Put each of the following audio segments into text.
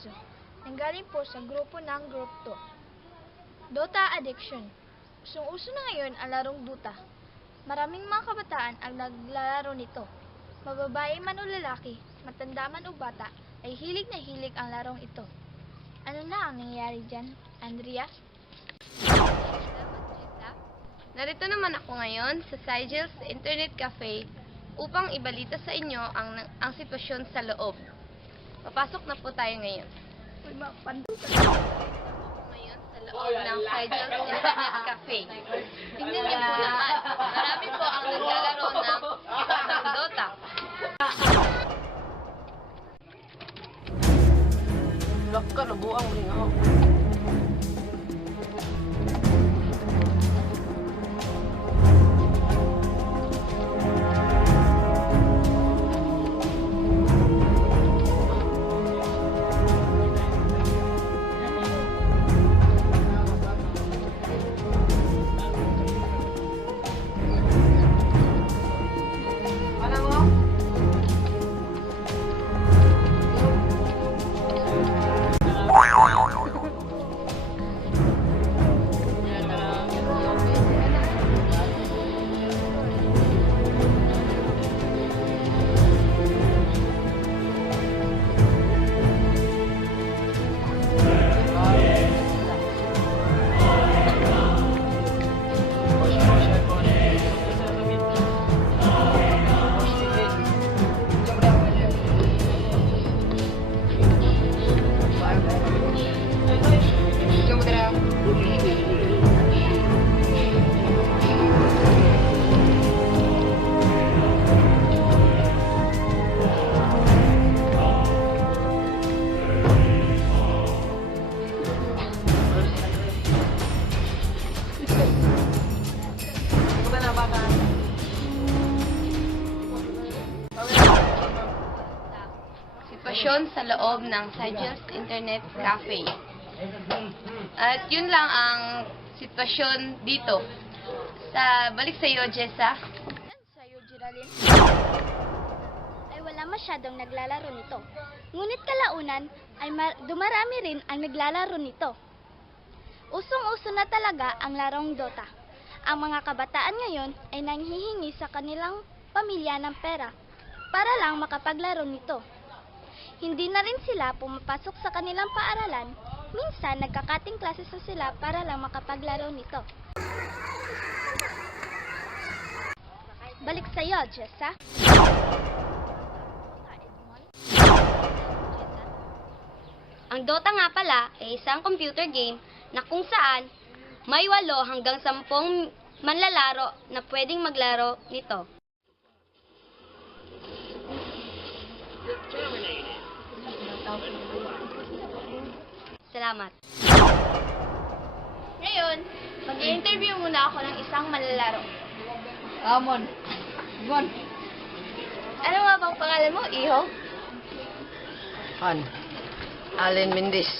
Alonzo. Nanggaling po sa grupo ng Group 2. Dota Addiction. Usong-uso na ngayon ang larong Dota. Maraming mga kabataan ang naglalaro nito. Mababae man o lalaki, matanda man o bata, ay hilig na hilig ang larong ito. Ano na ang nangyayari dyan, Andrea? Narito naman ako ngayon sa Sigel's Internet Cafe upang ibalita sa inyo ang sitwasyon sa loob. Papasok na po tayo ngayon. Ngayon sa loob ng Sigel's Internet Cafe. Tingnan niyo po naman, marami po ang naglalaro ng Dota. Laka, nabuang rin ako. Sitwasyon sa loob ng Sigel's Internet Cafe. At yun lang ang sitwasyon dito. Balik sa iyo, Jessa. Sa'yo, Geraldine. Ay wala masyadong naglalaro nito. Ngunit kalaunan ay dumarami rin ang naglalaro nito. Usong-uso na talaga ang larong Dota. Ang mga kabataan ngayon ay nanghihingi sa kanilang pamilya ng pera para lang makapaglaro nito. Hindi na rin sila pumapasok sa kanilang paaralan. Minsan, nagkakating classes na sila para lang makapaglaro nito. Balik sa iyo, Jessa. Ang Dota nga pala ay isang computer game na kung saan may 8 hanggang 10 manlalaro na pwedeng maglaro nito. Salamat. Ngayon, mag-i-interview muna ako ng isang manlalaro. Amon. Gon. Ano nga bang pangalan mo, Iho? Allen Mendez.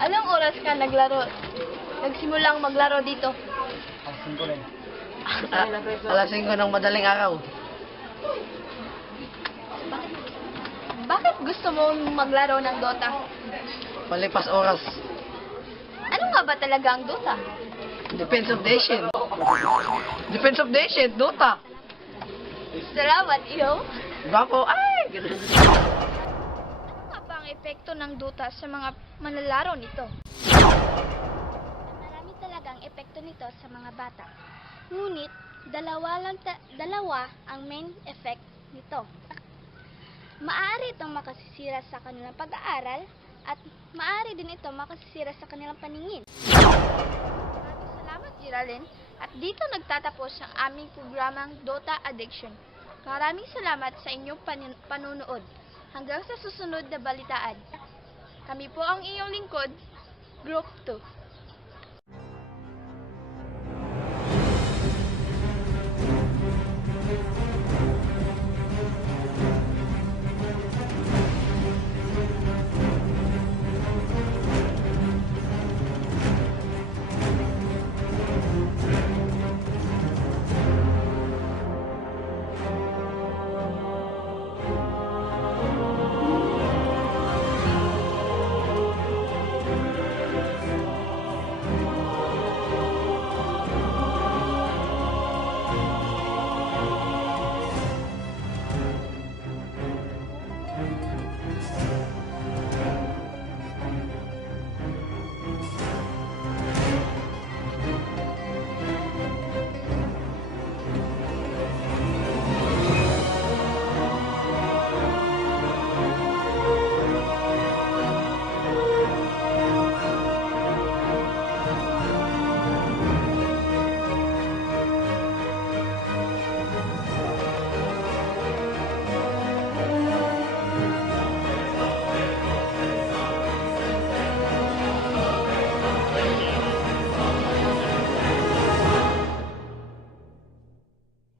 Anong oras ka nagsimulang maglaro dito? Alas 5 ng madaling araw. Bakit gusto mo maglaro ng Dota? Palipas oras. Ano nga ba talaga ang Dota? Defense of the Ancient. Defense of the Ancient, Dota. Salamat, Iho. Bapo, ay! Ano nga ba ang epekto ng Dota sa mga manlalaro nito? Marami talagang epekto nito sa mga bata. Ngunit, dalawa ang main effect nito. Maaari itong makasisira sa kanilang pag-aaral at maaari din ito makasisira sa kanilang paningin. Maraming salamat, Geraldine. At dito nagtatapos ang aming programang Dota Addiction. Maraming salamat sa inyong panunood. Hanggang sa susunod na balitaan. Kami po ang iyong lingkod, Group 2.